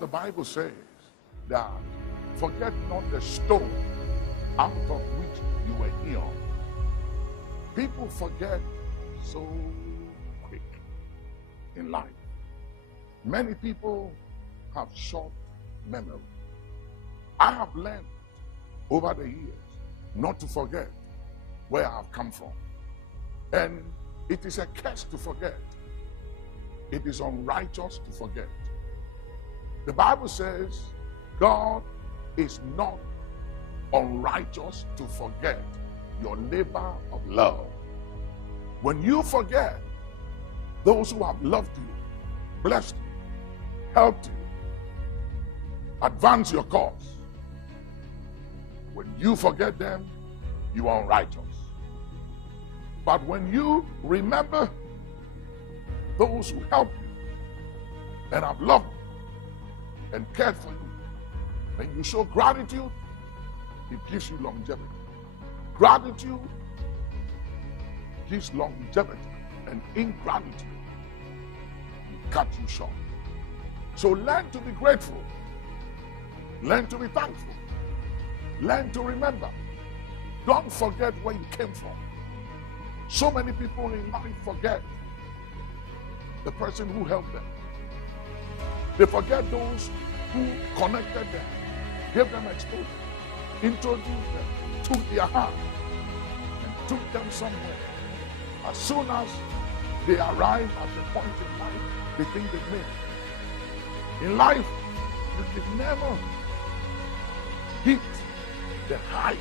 The Bible says that forget not the stone out of which you were healed. People forget so quick in life. Many people have short memory. I have learned over the years not to forget where I have come from. And it is a curse to forget. It is unrighteous to forget. The Bible says God is not unrighteous to forget your labor of love. When you forget those who have loved you, blessed you, helped you, advance your cause, when you forget them, you are unrighteous. But when you remember those who helped you and have loved you and cared for you, and you show gratitude, it gives you longevity. Gratitude gives longevity, and ingratitude will cut you short. So learn to be grateful. Learn to be thankful. Learn to remember. Don't forget where you came from. So many people in life forget the person who helped them. They forget those who connected them, gave them exposure, introduced them, took their hand, and took them somewhere. As soon as they arrive at the point in life, they think they've made it. In life, you can never hit the height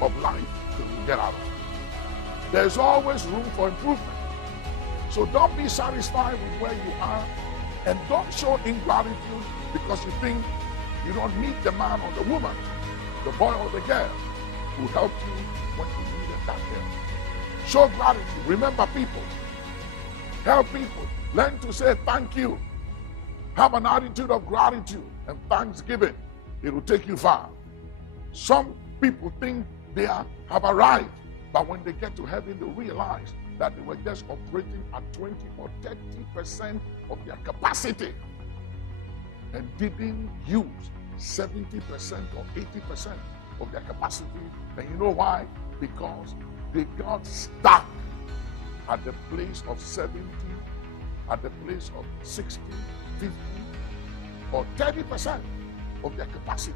of life till you get out of it. There's always room for improvement. So don't be satisfied with where you are, and don't show ingratitude because you think you don't need the man or the woman, the boy or the girl who helped you when you needed that help. Show gratitude. Remember people. Help people. Learn to say thank you. Have an attitude of gratitude and thanksgiving. It will take you far. Some people think they have arrived, but when they get to heaven, they realize that they were just operating at 20 or 30% of their capacity and didn't use 70% or 80% of their capacity. And you know why? Because they got stuck at the place of 70, at the place of 60, 50, or 30% of their capacity.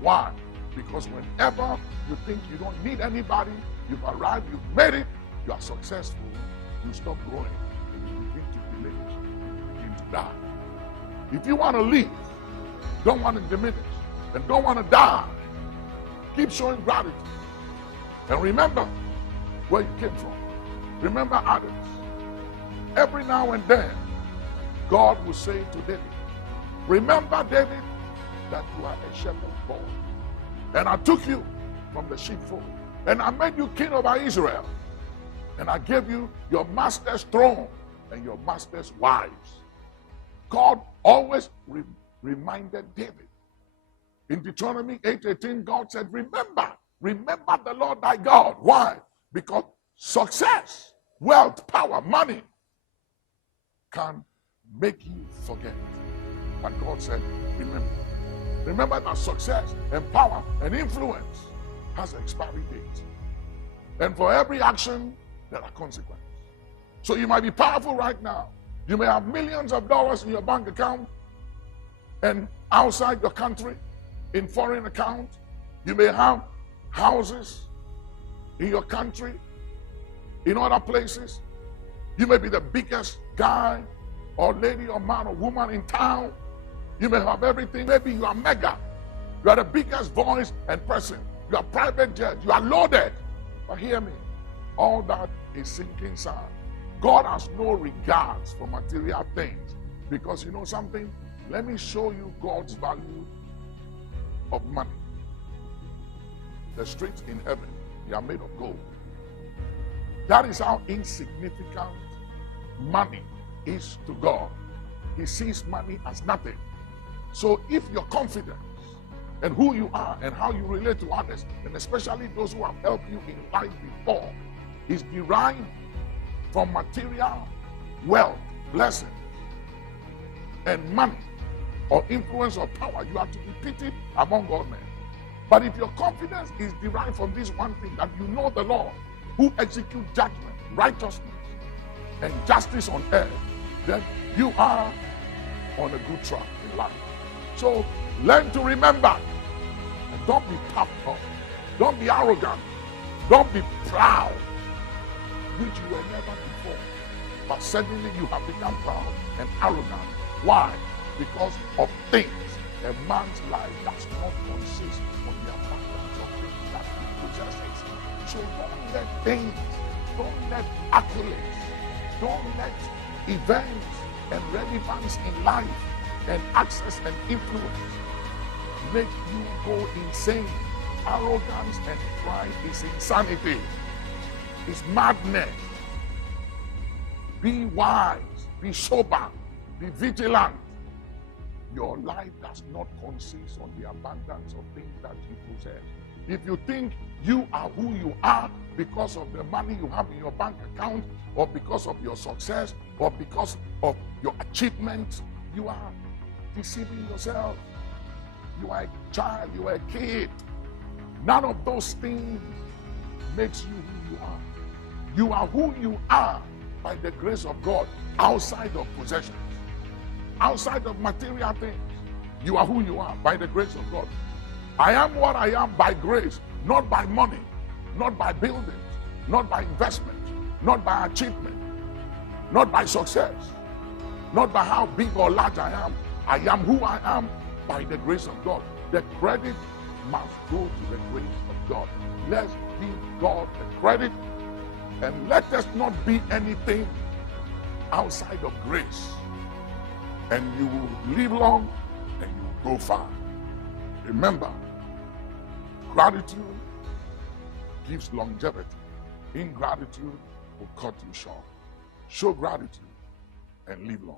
Why? Because whenever you think you don't need anybody, you've arrived, you've made it, you are successful, you stop growing, and you begin to diminish, you begin to die. If you want to live, don't want to diminish, and don't want to die, keep showing gratitude. And remember where you came from. Remember others. Every now and then, God will say to David, remember, David, that you are a shepherd boy. And I took you from the sheepfold, and I made you king over Israel. And I gave you your master's throne and your master's wives. God always reminded David. In Deuteronomy 8:18, God said, remember the Lord thy God. Why? Because success, wealth, power, money can make you forget. But God said, remember. Remember that success and power and influence has an expiry date. And for every action, there are consequences. So you might be powerful right now. You may have millions of dollars in your bank account and outside your country, in foreign account. You may have houses in your country, in other places. You may be the biggest guy or lady or man or woman in town. You may have everything. Maybe you are mega. You are the biggest voice and person. You are private jet. You are loaded. But hear me. All that is sinking sand. God has no regards for material things. Because you know something? Let me show you God's value of money. The streets in heaven, they are made of gold. That is how insignificant money is to God. He sees money as nothing. So if your confidence and who you are and how you relate to others, and especially those who have helped you in life before, is derived from material wealth, blessings, and money, or influence or power, you are to be pitied among all men. But if your confidence is derived from this one thing, that you know the Lord, who executes judgment, righteousness, and justice on earth, then you are on a good track in life. So learn to remember, and don't be puffed up, don't be arrogant, don't be proud, which you were never before. But suddenly you have become proud and arrogant. Why? Because of things. A man's life does not consist on the abundance of things that he possesses. So don't let things, don't let accolades, don't let events and relevance in life and access and influence make you go insane. Arrogance and pride is insanity. It's madness. Be wise, be sober, be vigilant. Your life does not consist on the abundance of things that you possess. If you think you are who you are because of the money you have in your bank account, or because of your success, or because of your achievements, you are deceiving yourself. You are a child, you are a kid. None of those things makes you who you are. You are who you are by the grace of God, outside of possessions, outside of material things. You are who you are by the grace of God. I am what I am by grace, not by money, not by buildings, not by investment, not by achievement, not by success, not by how big or large I am. I am who I am by the grace of God. The credit must go to the grace of God. Let's give God the credit, and let us not be anything outside of grace. And you will live long and you will go far. Remember, gratitude gives longevity. Ingratitude will cut you short. Show gratitude and live long.